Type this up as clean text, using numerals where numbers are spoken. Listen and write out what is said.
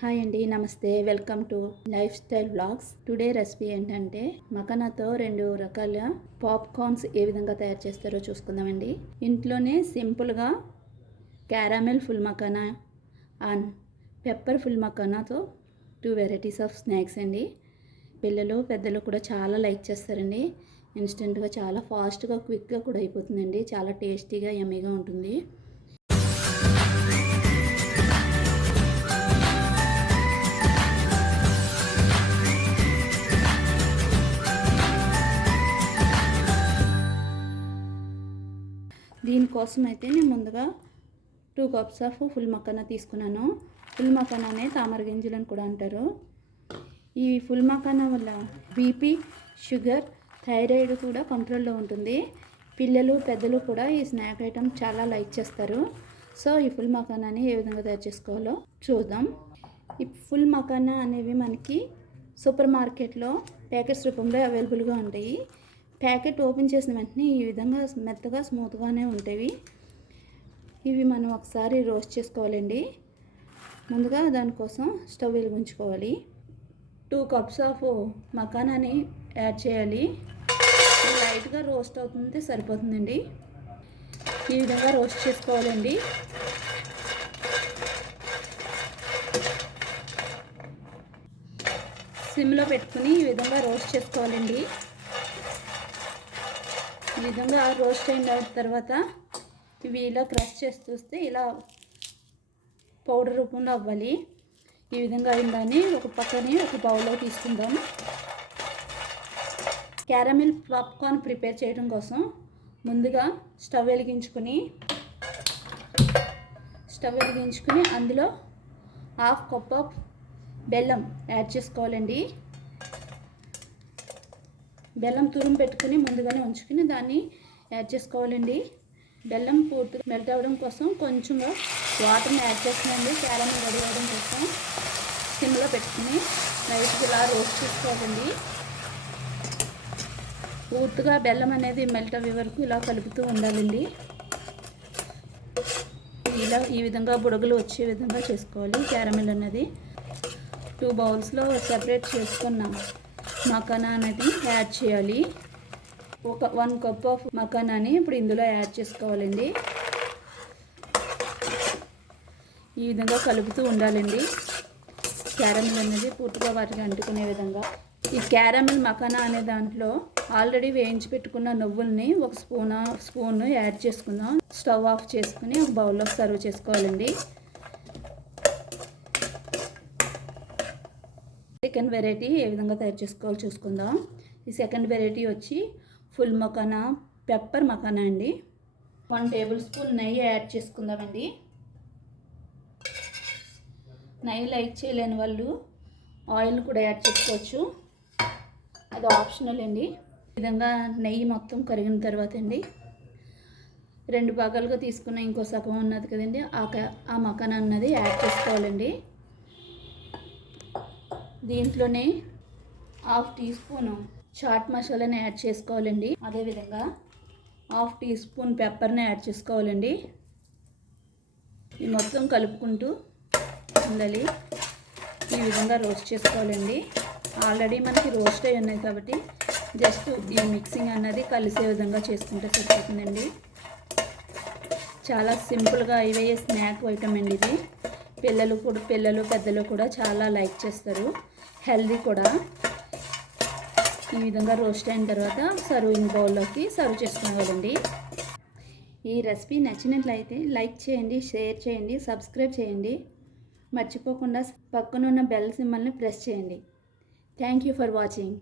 Hi అండి, నమస్తే. Welcome to life style vlogs. Today recipe ఏంటంటే మకానాతో 2 రకాల పాప్కార్న్స్ ఏ విధంగా తయారు చేస్తారో చూసుకుందామండి. ఇంట్లోనే సింపుల్గా caramel phool makhana and pepper phool మకానాతో 2 వెరైటీస్ ఆఫ్ స్నాక్స్ అండి. పిల్లలు పెద్దలు కూడా చాలా లైక్ చేస్తారండి. ఇన్స్టెంట్గా చాలా ఫాస్ట్గా క్విక్గా కూడా అయిపోతుందండి. చాలా టేస్టీగా యమ్మీగా ఉంటుంది. దీనికోసం అయితే నేను ముందుగా 2 కప్స్ ఆఫ్ ఫుల్ మకానా తీసుకున్నాను. ఫుల్ మకానానే తామర గింజలని కూడా అంటారు. ఈ ఫుల్ మకానా వల్ల బీపీ, షుగర్, థైరాయిడ్ కూడా కంట్రోల్లో ఉంటుంది. పిల్లలు పెద్దలు కూడా ఈ స్నాక్ ఐటమ్ చాలా లైక్ చేస్తారు. సో ఈ ఫుల్ మకానాని ఏ విధంగా తయారు చేసుకోవాలో చూద్దాం. ఈ ఫుల్ మకానా అనేవి మనకి సూపర్ మార్కెట్లో ప్యాకెట్స్ రూపంలో అవైలబుల్గా ఉంటాయి. ప్యాకెట్ ఓపెన్ చేసిన వెంటనే ఈ విధంగా మెత్తగా స్మూత్గానే ఉంటాయి. ఇవి మనం ఒకసారి రోస్ట్ చేసుకోవాలండి. ముందుగా దానికోసం స్టవ్ వెలిగించుకోవాలి. 2 కప్స్ ఆఫ్ మకానాని యాడ్ చేయాలి. లైట్గా రోస్ట్ అవుతుంటే సరిపోతుందండి. ఈ విధంగా రోస్ట్ చేసుకోవాలండి. సిమ్లో పెట్టుకుని ఈ విధంగా రోస్ట్ చేసుకోవాలండి. ఈ విధంగా రోస్ట్ అయిన తర్వాత ఇవి ఇలా క్రష్ చేసి చూస్తే ఇలా పౌడర్ రూపంలో అవ్వాలి. ఈ విధంగా అయిందని ఒక పక్కనే ఒక బౌల్లో తీసుకుందాం. క్యారమిల్ పాప్కార్న్ ప్రిపేర్ చేయడం కోసం ముందుగా స్టవ్ వెలిగించుకుని అందులో 1/2 కప్ ఆఫ్ బెల్లం యాడ్ చేసుకోవాలండి. బెల్లం తురుము పెట్టుకుని ముందుగానే ఉంచుకుని దాన్ని యాడ్ చేసుకోవాలండి. బెల్లం పూర్తిగా మెల్ట్ అవ్వడం కోసం కొంచెంగా వాటర్ని యాడ్ చేస్తున్నాండి. క్యారమిల్ రెడీ అవ్వడం కోసం సిమ్లో పెట్టుకుని లైట్గా ఇలా రోస్ట్ చేసుకోవాలండి. పూర్తిగా బెల్లం అనేది మెల్ట్ అయ్యే వరకు ఇలా కలుపుతూ ఉండాలండి. ఇలా ఈ విధంగా బుడగలు వచ్చే విధంగా చేసుకోవాలి. క్యారమిల్ అనేది 2 బౌల్స్లో సెపరేట్ చేసుకున్నాం. మకానా అనేది యాడ్ చేయాలి. 1 కప్ ఆఫ్ మకానాని ఇప్పుడు ఇందులో యాడ్ చేసుకోవాలండి. ఈ విధంగా కలుపుతూ ఉండాలండి. క్యారమిల్ అనేది పూర్తిగా వాటికి అంటుకునే విధంగా. ఈ క్యారమిల్ మకానా అనే దాంట్లో ఆల్రెడీ వేయించి పెట్టుకున్న నువ్వుల్ని 1 స్పూన్ యాడ్ చేసుకుందాం. స్టవ్ ఆఫ్ చేసుకుని ఒక బౌల్లో సర్వ్ చేసుకోవాలండి. సెకండ్ వెరైటీ ఏ విధంగా తయారు చేసుకోవాలో చూసుకుందాం. ఈ సెకండ్ వెరైటీ వచ్చి ఫుల్ మకానా పెప్పర్ మకానా అండి. 1 టేబుల్ స్పూన్ నెయ్యి యాడ్ చేసుకుందామండి. నెయ్యి లైక్ చేయలేని వాళ్ళు ఆయిల్ కూడా యాడ్ చేసుకోవచ్చు, అది ఆప్షనల్ అండి. ఈ విధంగా నెయ్యి మొత్తం కరిగిన తర్వాత అండి 2 భాగాలుగా తీసుకున్న ఇంకో సగం ఉన్నది కదండి, ఆ మకానా అన్నది యాడ్ చేసుకోవాలండి. దీంట్లోనే 1/2 టీ స్పూన్ చాట్ మసాలాని యాడ్ చేసుకోవాలండి. అదేవిధంగా 1/2 టీ స్పూన్ పెప్పర్ని యాడ్ చేసుకోవాలండి. ఈ మొత్తం కలుపుకుంటూ ఉండాలి. ఈ విధంగా రోస్ట్ చేసుకోవాలండి. ఆల్రెడీ మనకి రోస్ట్ అయి ఉన్నాయి కాబట్టి జస్ట్ ఈ మిక్సింగ్ అన్నది కలిసే విధంగా చేసుకుంటే సరిపోతుందండి. చాలా సింపుల్గా అయిపోయే స్నాక్ ఐటమ్ అండి ఇది. పిల్లలు పెద్దలు కూడా చాలా లైక్ చేస్తారు. హెల్దీ కూడా. ఈ విధంగా రోస్ట్ అయిన తర్వాత సర్వింగ్ బౌల్లోకి సర్వ్ చేసుకోవాలండి. ఈ రెసిపీ నచ్చినట్లయితే లైక్ చేయండి, షేర్ చేయండి, సబ్స్క్రైబ్ చేయండి. మర్చిపోకుండా పక్కనున్న బెల్ సింబల్ని ప్రెస్ చేయండి. Thank you for watching.